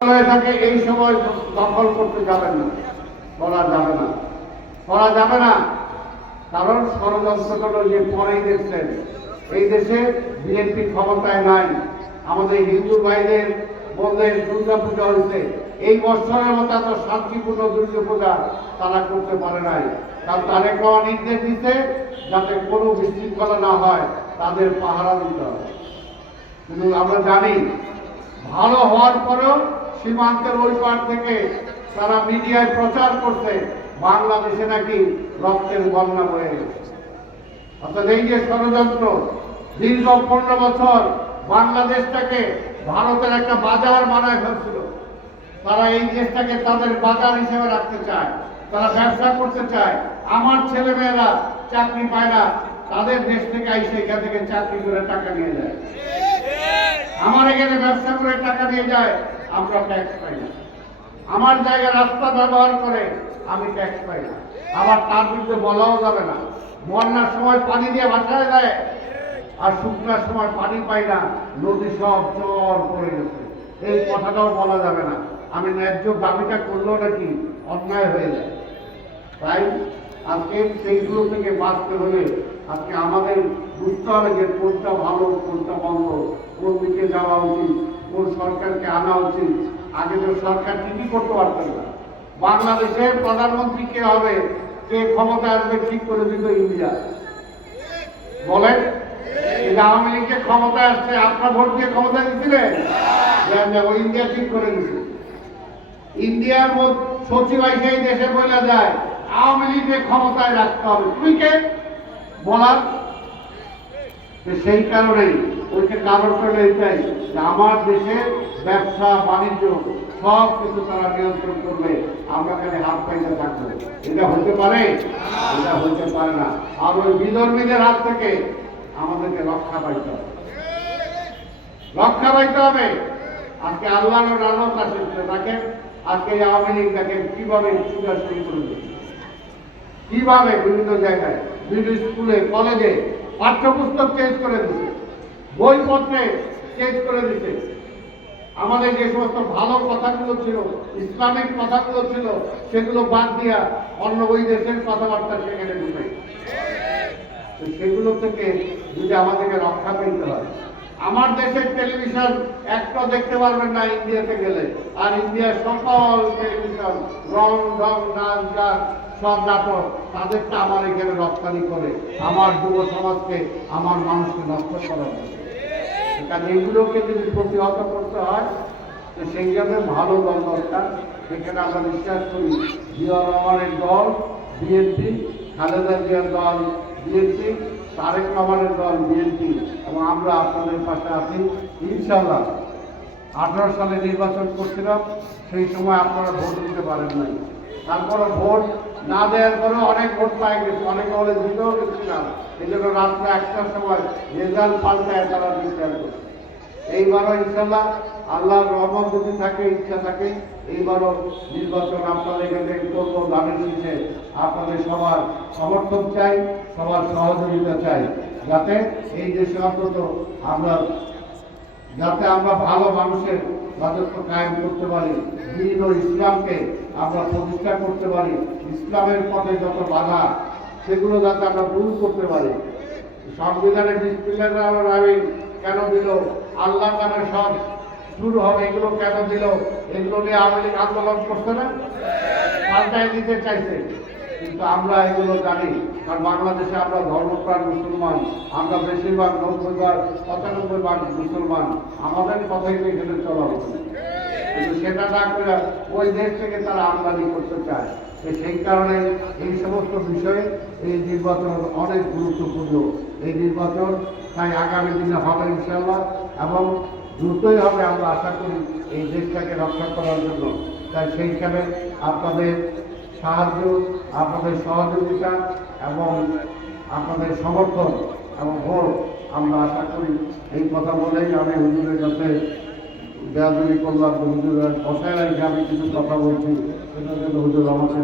থাকে এই সময় দখল করতে যাবেন না, করা যাবে না, করা যাবে না। কারণ ষড়যন্ত্রগুলো যে পরেই দেখছেন, এই দেশে বিএনপি ক্ষমতায় নাই। আমাদের হিন্দু ভাইদের বললেন দুর্গা পূজা হয়েছে, এই বছরের মতো এত শান্তিপূর্ণ দুর্গা পূজা তারা করতে পারে নাই। কারণ তারেক রহমান নির্দেশ দিতে যাতে কোনো বিশৃঙ্খলা না হয়, তাদের পাহারা দিতে হবে। কিন্তু আমরা জানি ভালো হওয়ার পরেও সীমান্তের ওই পার থেকে তারা মিডিয়ায় প্রচার করছে বাংলাদেশে নাকি রক্তের বন্যা বয়ে গেছে। অর্থাৎ এই যে ষড়যন্ত্র, দীর্ঘ 15 বছর বাংলাদেশটাকে ভারতের একটা বাজার বানায় ফেলছিল। তারা এই দেশটাকে তাদের বাজার হিসেবে রাখতে চায়, তারা ব্যবসা করতে চায়। আমার ছেলেমেয়েরা চাকরি পায় না, তাদের দেশ থেকে আইসে এখান থেকে চাকরি করে টাকা নিয়ে যায়। আমার এখানে ব্যবসা করে টাকা নিয়ে যায়, আমরা ট্যাক্স পাই না। আমার জায়গায় রাস্তা ব্যবহার করে আমি ট্যাক্স পাই না। আবার তার বিরুদ্ধে বলাও যাবে না। বন্যার সময় পানি দিয়ে ভাসায় দেয়, আর শুকনার সময় পানি পাই না, নদী সব জল পড়ে গেছে, এই কথাটাও বলা যাবে না। আমি ন্যায্য দাবিটা করলেও নাকি অন্যায় হয়ে যায়। তাই আজকে সেইগুলো থেকে বাঁচতে হলে আজকে আমাদের বুঝতে হবে যে কোনটা ভালো, কোনটা মন্দ, কোন দিকে যাওয়া উচিত, কোন সরকারকে আনা উচিত। আগে তো সরকার ঠিকই করতে পারতেন না। বাংলাদেশের প্রধানমন্ত্রী কে হবে, কে ক্ষমতা আসবে ঠিক করে দিত ইন্ডিয়া। বলেন, আওয়ামী লীগকে ক্ষমতায় আসছে, আপনার ভোট দিয়ে ক্ষমতা দিচ্ছিলেন, ইন্ডিয়া ঠিক করে দিচ্ছে। ইন্ডিয়ার সচিব আইসে এই দেশে বলে যায় আওয়ামী লীগকে ক্ষমতায় রাখতে হবে, তুমি কে বলার? সেই কারণেই ওইকে কারণ করে এটাই যে আমার দেশে ব্যবসা বাণিজ্য সব কিছু তারা নিয়ন্ত্রণ করবে, আমরা খালি হাত পাইতে থাকবো। এটা হতে পারে? এটা হতে পারে না। আর ওই বিধর্মীদের হাত থেকে আমাদেরকে রক্ষা পাইতে হবে, রক্ষা পাইতে হবে। আজকে আল্লাহর রানত আসে, দেখেন আজকে আওয়ামী লীগ দেখেন কিভাবে পূজা শুরু করে দিচ্ছে, কিভাবে বিভিন্ন জায়গায়, বিভিন্ন স্কুলে কলেজে পাঠ্যপুস্তক চেঞ্জ করে দিচ্ছে, বইপত্রে চেঞ্জ করে দিচ্ছে। আমাদের যে সমস্ত ভালো কথাগুলো ছিল, ইসলামিক কথাগুলো ছিল, সেগুলো বাদ দিয়া অন্য ওই দেশের কথাবার্তা সেখানে ঢুকে। সেগুলো থেকে যদি আমাদেরকে রক্ষা পেতে হয়, আমার দেশের টেলিভিশন একটা দেখতে পারবেন না ইন্ডিয়াতে গেলে। আর ইন্ডিয়ার সকল টেলিভিশন রং ঢং নাচ গান সব নাটক, তাদেরটা আমার এখানে রপ্তানি করে আমার যুব সমাজকে, আমার মানুষকে নষ্ট করা যায়। কারণ এইগুলোকে যদি প্রতিহত করতে হয়, তো সেই জন্য ভালো দল দরকার। সেখানে আমরা বিশ্বাস করি জিয়া রহমানের দল বিএনপি, খালেদা জিয়ার দল বিএনপি, তারেক রহমানের দল বিএনপি, এবং আমরা আপনাদের পাশে আছি ইনশাল্লাহ। 18 সালে নির্বাচন করছিলাম, সেই সময় আপনারা ভোট দিতে পারেন নাই। তারপরে ভোট না দেওয়ার পরেও অনেক ভোট পাই গেছে, অনেকে বলে দিতেও গেছিলাম। এই জন্য রাত্রে 1টার সময় রেজাল্ট পাল্টায় তারা বিচার করছে। এইবারও ইনশাল্লাহ আল্লাহর রহমত যদি থাকে, ইচ্ছা থাকে, এইবারও নির্বাচন আপনাদের এখানে করবো। দানের নিচে আপনাদের সবার সমর্থন চাই, সবার সহযোগিতা চাই, যাতে এই দেশে অন্তত আমরা ভালো মানুষের রাজত্ব কায়েম করতে পারি, দ্বীন ও ইসলামকে আমরা প্রতিষ্ঠা করতে পারি, ইসলামের পথে যত বাধা সেগুলো যাতে আমরা দূর করতে পারি। সংবিধানে বিসমিল্লাহির কেন দিল, আল্লাহ নামে সব শুরু হবে, এগুলো কেন দিল? এগুলো নিয়ে আওয়ামী লীগ আন্দোলন করছে না, পাল্টায় দিতে চাইছে। কিন্তু আমরা এগুলো জানি, কারণ বাংলাদেশে আমরা ধর্মপ্রাণ মুসলমান, আমরা বেশিরভাগ 90-95% মুসলমান, আমাদের কথাই তো এখানে চলা হচ্ছে। কিন্তু সেটা না করে ওই দেশ থেকে তারা আমদানি করতে চায়। সেই কারণে এই সমস্ত বিষয়ে এই নির্বাচন অনেক গুরুত্বপূর্ণ। এই নির্বাচন তাই আগামী দিনে হবে ইনশাল্লাহ, এবং দ্রুতই হবে আমরা আশা করি এই দেশটাকে রক্ষা করার জন্য। তাই সেইখানে আপনাদের সাহায্য, আপনাদের সহযোগিতা এবং আপনাদের সমর্থন এবং ভোট আমরা আশা করি। এই কথা বলেই আমি হুজুরের কাছে বেয়াদবি করলাম, হুজুরের বসায় রেখে আমি কিছু কথা বলছি, সেটার জন্য হুজুর আমাকে